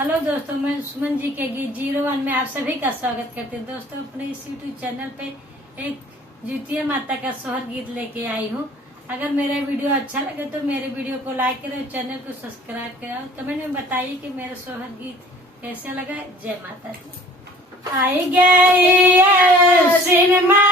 हेलो दोस्तों, मैं सुमन जी के गीत 01 में आप सभी का स्वागत करती हूँ। दोस्तों, अपने इस यूट्यूब चैनल पे एक द्वितीय माता का सोहर गीत लेके आई हूँ। अगर मेरा वीडियो अच्छा लगे तो मेरे वीडियो को लाइक करें, चैनल को सब्सक्राइब करें और कमेंट में बताइए कि मेरा सोहर गीत कैसे लगा। जय माता दी। आई गई सिनेमा